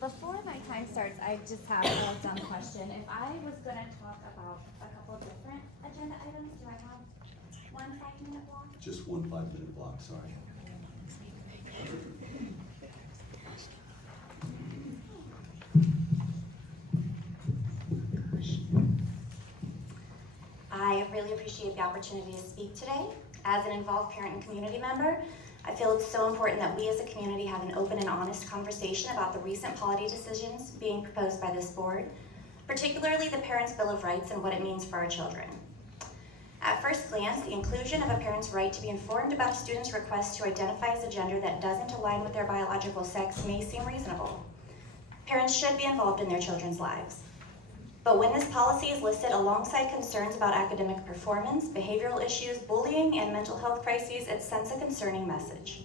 Before my time starts, I just have a dumb question. If I was going to talk about a couple of different agenda items, do I have 1 5-minute block? Just 1 5-minute block, sorry. I really appreciate the opportunity to speak today. As an involved parent and community member, I feel it's so important that we as a community have an open and honest conversation about the recent policy decisions being proposed by this board, particularly the Parents' Bill of Rights and what it means for our children. At first glance, the inclusion of a parent's right to be informed about a student's request to identify as a gender that doesn't align with their biological sex may seem reasonable. Parents should be involved in their children's lives. But when this policy is listed alongside concerns about academic performance, behavioral issues, bullying, and mental health crises, it sends a concerning message.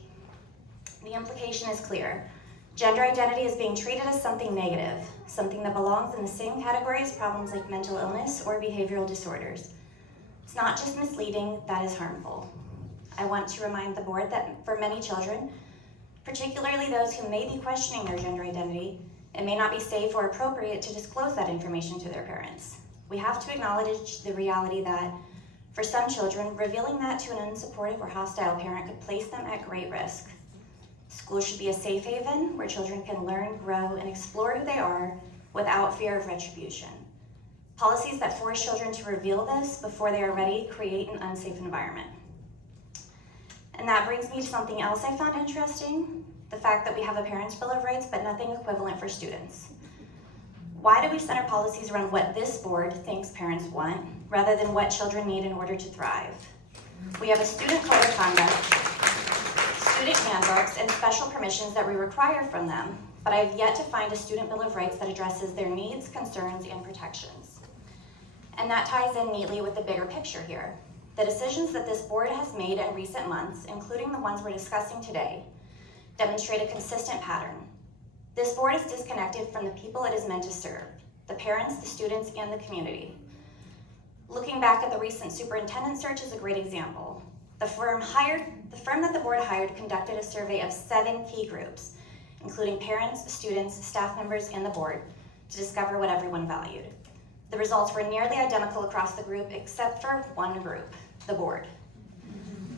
The implication is clear. Gender identity is being treated as something negative, something that belongs in the same category as problems like mental illness or behavioral disorders. It's not just misleading, that is harmful. I want to remind the board that for many children, particularly those who may be questioning their gender identity, it may not be safe or appropriate to disclose that information to their parents. We have to acknowledge the reality that, for some children, revealing that to an unsupportive or hostile parent could place them at great risk. School should be a safe haven where children can learn, grow, and explore who they are without fear of retribution. Policies that force children to reveal this before they are ready create an unsafe environment. And that brings me to something else I found interesting. The fact that we have a Parents' Bill of Rights, but nothing equivalent for students. Why do we center policies around what this board thinks parents want, rather than what children need in order to thrive? We have a student code of conduct, student handbooks, and special permissions that we require from them, but I've yet to find a student Bill of Rights that addresses their needs, concerns, and protections. And that ties in neatly with the bigger picture here. The decisions that this board has made in recent months, including the ones we're discussing today, demonstrate a consistent pattern. This board is disconnected from the people it is meant to serve, the parents, the students, and the community. Looking back at the recent superintendent search is a great example. The firm that the board hired conducted a survey of 7 key groups, including parents, students, staff members, and the board, to discover what everyone valued. The results were nearly identical across the group except for one group, the board.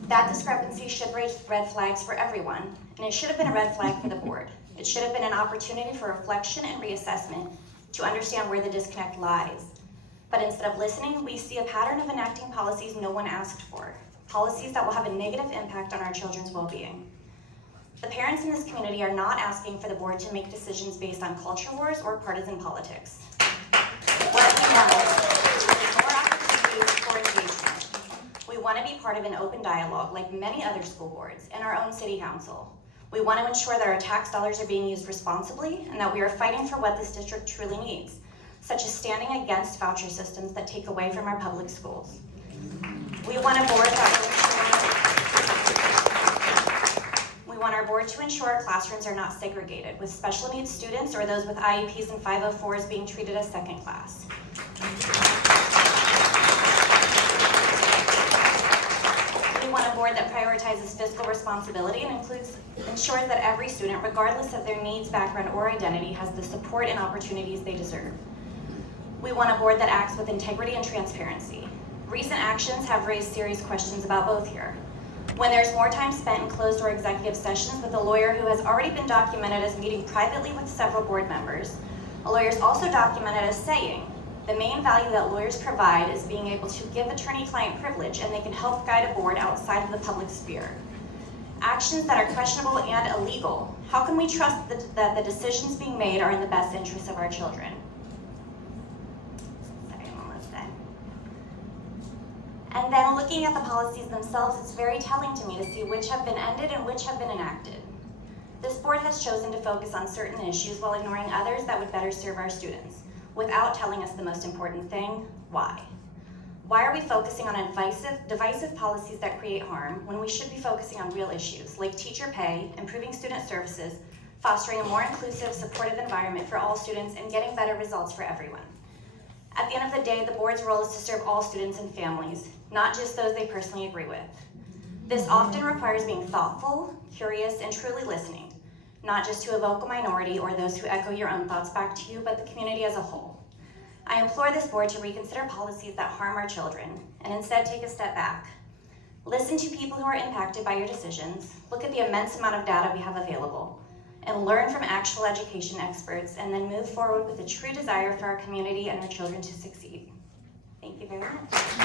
That discrepancy should raise red flags for everyone, and it should have been a red flag for the board. It should have been an opportunity for reflection and reassessment to understand where the disconnect lies. But instead of listening, we see a pattern of enacting policies no one asked for, policies that will have a negative impact on our children's well-being. The parents in this community are not asking for the board to make decisions based on culture wars or partisan politics. What we want is more opportunities for engagement. We want to be part of an open dialogue like many other school boards and our own city council. We want to ensure that our tax dollars are being used responsibly and that we are fighting for what this district truly needs, such as standing against voucher systems that take away from our public schools. We want our board to ensure our classrooms are not segregated, with special needs students or those with IEPs and 504s being treated as second class. We want a board that prioritizes fiscal responsibility and ensures that every student, regardless of their needs, background, or identity, has the support and opportunities they deserve. We want a board that acts with integrity and transparency. Recent actions have raised serious questions about both here. When there's more time spent in closed or executive sessions with a lawyer who has already been documented as meeting privately with several board members, a lawyer is also documented as saying, the main value that lawyers provide is being able to give attorney-client privilege and they can help guide a board outside of the public sphere. Actions that are questionable and illegal, how can we trust that the decisions being made are in the best interest of our children? Sorry, I'm almost done. And then looking at the policies themselves, it's very telling to me to see which have been ended and which have been enacted. This board has chosen to focus on certain issues while ignoring others that would better serve our students, without telling us the most important thing, why. Why are we focusing on divisive policies that create harm when we should be focusing on real issues like teacher pay, improving student services, fostering a more inclusive, supportive environment for all students, and getting better results for everyone? At the end of the day, the board's role is to serve all students and families, not just those they personally agree with. This often requires being thoughtful, curious, and truly listening, not just to evoke a minority or those who echo your own thoughts back to you, but the community as a whole. I implore this board to reconsider policies that harm our children and instead take a step back. Listen to people who are impacted by your decisions, look at the immense amount of data we have available, and learn from actual education experts, and then move forward with a true desire for our community and our children to succeed. Thank you very much.